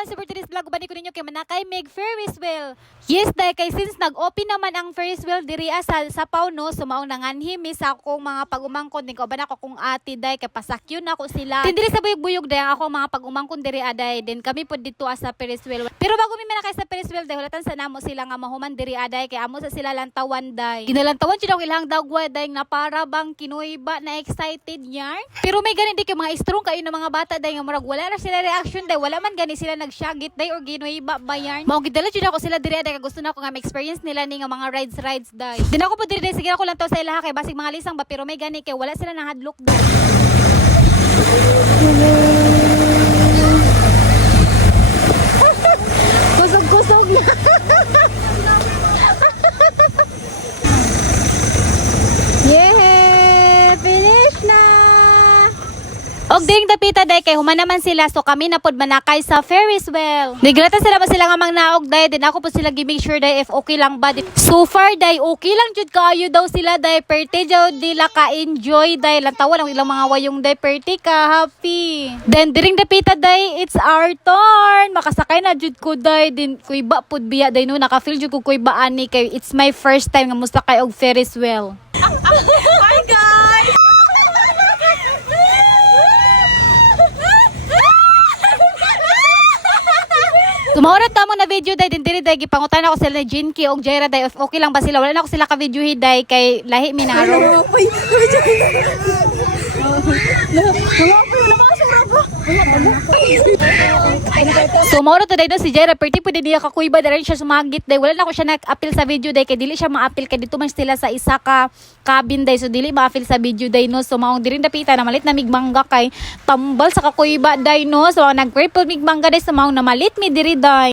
everyone, sa today's vlog ubani ko ninyo kay manakay meg Ferris wheel. Yes, dahil kay since nag-open naman ang Ferris wheel diri sa Sapaw no, sumaong nanganhimi sa akong mga pag-umangkon din ko ba ako kung ati dai kay pasakyon ako sila. Din diri sa buyog-buyog dai ako mga pag-umangkon diri aday din kami pud dito sa Ferris wheel. Pero bago mi manakay sa Ferris wheel dai hulatan sa namo sila nga mahuman diri aday kay amo sa sila lantawan dai. Ginalantawan jud ako ilang dagwa dai nga para bang kinuiba na excited yarn. Pero may gani di kay mga strong kayo ng mga bata dai nga murag wala na sila reaction dai, wala man gani sila nagsyagit day or ginuiba bayan. Mao gidala jud ako sila diri dai kay gusto na ko nga ma-experience nila ni nga mga rides dai. Din ako po diri dai sige ako lang to sa ilaha kay basig mga lisang ba pero may gani kay wala sila nang hadlok dai. Kusog-kusog na. Yeah, finish na. Og ding dapita day kay human naman sila so kami na pod manakay sa Ferris wheel. Digrata sila ba sila nga mangnaog day din ako po sila gi-make sure day if okay lang ba. So far day okay lang jud kaayo daw sila day perte daw dila ka enjoy day lantawan ang ilang mga wayong day perte ka happy. Then diring dapita day it's our turn. Makasakay na jud ko day din kuy ba pod biya day no naka-feel jud ko kuy ba ani kay it's my first time nga musakay og Ferris wheel. Hi guys! Tumawag tamo na video day din diri day gipangutan ako sila ni Jinky og Jaira day if okay lang ba sila wala na ako sila ka video day kay lahi mi na araw. So mao to day do si Jaira perti pud diya ka kuiba diri siya sumagit day wala na ako siya nag-appeal sa video day kay dili siya ma-appeal kay dito man sila sa isa ka cabin day so dili ma-appeal sa video day no so maong diri dapita na malit na migmangga kay tambal sa kakuiba day no so nag-cripple migmangga day so maong na malit mi diri day.